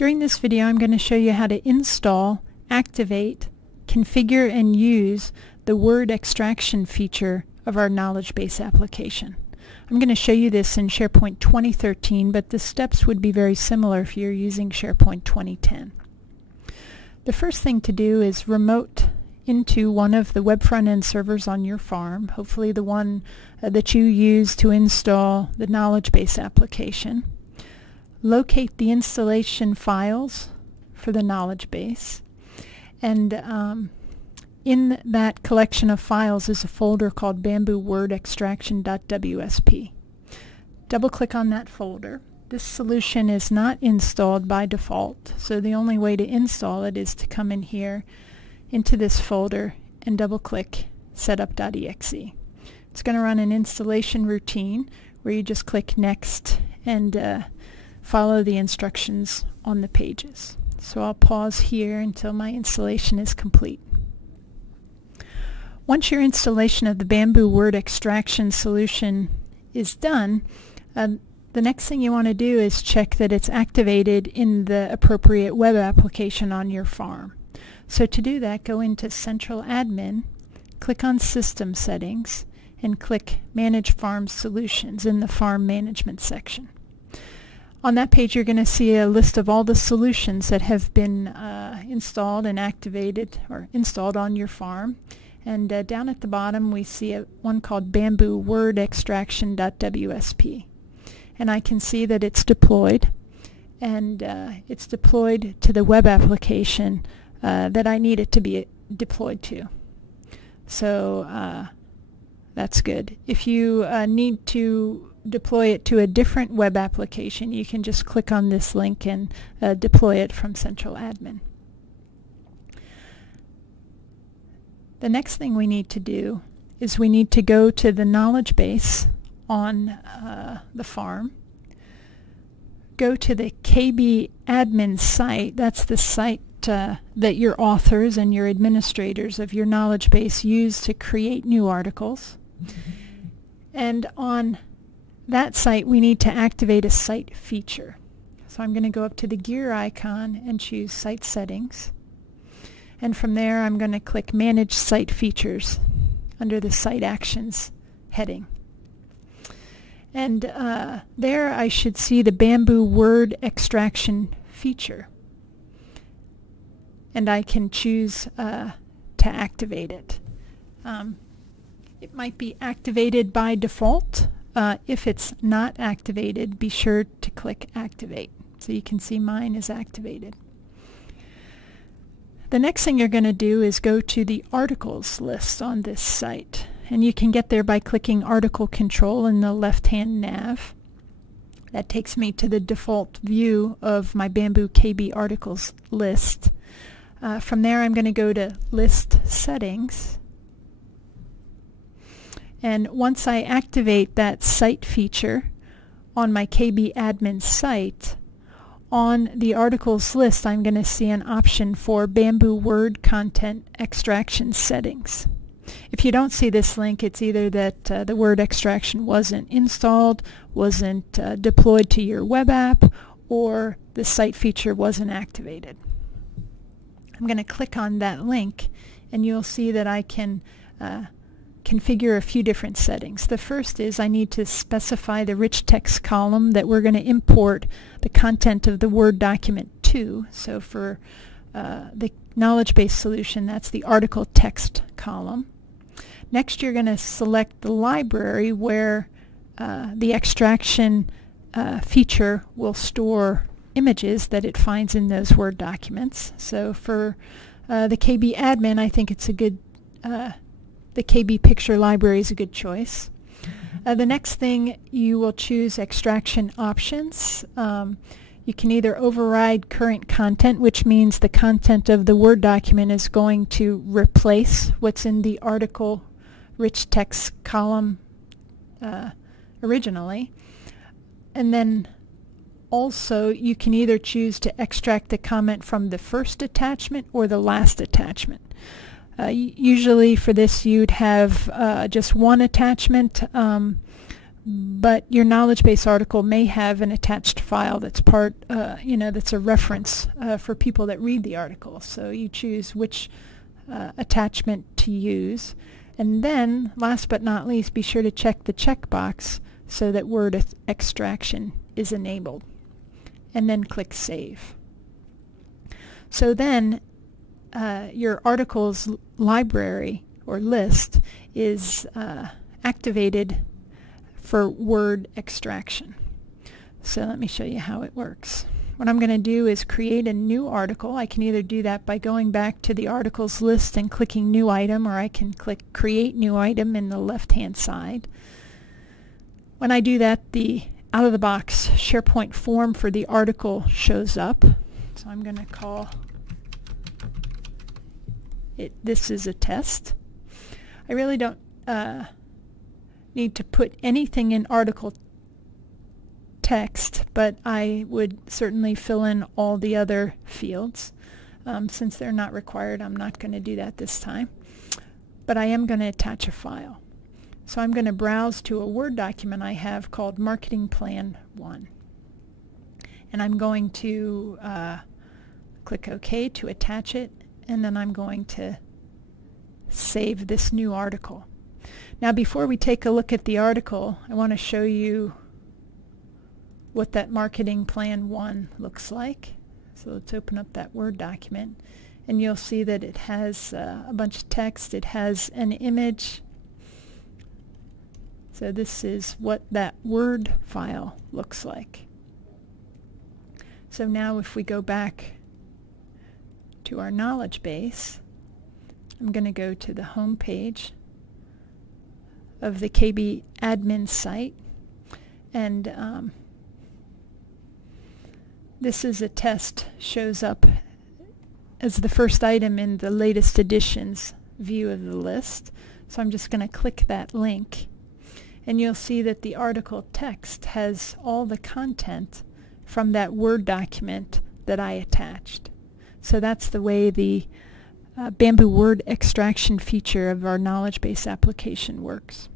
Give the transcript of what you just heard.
During this video, I'm going to show you how to install, activate, configure, and use the word extraction feature of our knowledge base application. I'm going to show you this in SharePoint 2013, but the steps would be very similar if you're using SharePoint 2010. The first thing to do is remote into one of the web front-end servers on your farm, hopefully the one that you use to install the knowledge base application. Locate the installation files for the knowledge base, and in that collection of files is a folder called Bamboo Word Extraction.WSP. Double-click on that folder. This solution is not installed by default, so the only way to install it is to come in here into this folder and double-click setup.exe. It's going to run an installation routine where you just click Next and follow the instructions on the pages. So I'll pause here until my installation is complete. Once your installation of the Bamboo Word Extraction solution is done, the next thing you want to do is check that it's activated in the appropriate web application on your farm. So to do that, go into Central Admin, click on System Settings, and click Manage Farm Solutions in the Farm Management section. On that page, you're going to see a list of all the solutions that have been installed and activated or installed on your farm. And down at the bottom, we see one called Bamboo Word Extraction.WSP. And I can see that it's deployed, and it's deployed to the web application that I need it to be deployed to. So that's good. If you need to deploy it to a different web application, you can just click on this link and deploy it from Central Admin. The next thing we need to do is we need to go to the knowledge base on the farm. Go to the KB admin site. That's the site that your authors and your administrators of your knowledge base use to create new articles. And on that site, we need to activate a site feature. So I'm going to go up to the gear icon and choose Site Settings. And from there, I'm going to click Manage Site Features under the Site Actions heading. And there I should see the Bamboo Word Extraction feature. And I can choose to activate it. It might be activated by default. If it's not activated, be sure to click Activate. So you can see mine is activated. The next thing you're going to do is go to the articles list on this site. And you can get there by clicking Article Control in the left-hand nav. That takes me to the default view of my Bamboo KB articles list. From there, I'm going to go to List Settings. And once I activate that site feature on my KB admin site, on the articles list, I'm going to see an option for Bamboo Word Content Extraction Settings. If you don't see this link, it's either that the word extraction wasn't installed, wasn't deployed to your web app, or the site feature wasn't activated. I'm going to click on that link, and you'll see that I can configure a few different settings. The first is I need to specify the rich text column that we're going to import the content of the Word document to. So for the knowledge base solution, that's the article text column. Next, you're going to select the library where the extraction feature will store images that it finds in those Word documents. So for the KB admin, I think it's a good the KB picture library is a good choice. The next thing, you will choose extraction options. You can either override current content, which means the content of the Word document is going to replace what's in the article rich text column originally. And then also you can either choose to extract the comment from the first attachment or the last attachment. Usually for this you'd have just one attachment, but your knowledge base article may have an attached file that's that's a reference for people that read the article. So you choose which attachment to use. And then, last but not least, be sure to check the checkbox so that word extraction is enabled. And then click Save. So then your articles library or list is activated for word extraction. So let me show you how it works. What I'm going to do is create a new article. I can either do that by going back to the articles list and clicking New Item, or I can click Create New Item in the left-hand side. When I do that, the out-of-the-box SharePoint form for the article shows up. So I'm going to call it This is a Test. I really don't need to put anything in article text, but I would certainly fill in all the other fields. Since they're not required, I'm not going to do that this time. But I am going to attach a file. So I'm going to browse to a Word document I have called Marketing Plan 1. And I'm going to click OK to attach it, and then I'm going to save this new article. Now before we take a look at the article, I want to show you what that Marketing Plan 1 looks like. So let's open up that Word document, and you'll see that it has a bunch of text. It has an image. So this is what that Word file looks like. So now if we go back to our knowledge base, I'm going to go to the home page of the KB admin site, and This is a Test shows up as the first item in the latest editions view of the list. So I'm just going to click that link, and you'll see that the article text has all the content from that Word document that I attached. So that's the way the Bamboo word extraction feature of our knowledge base application works.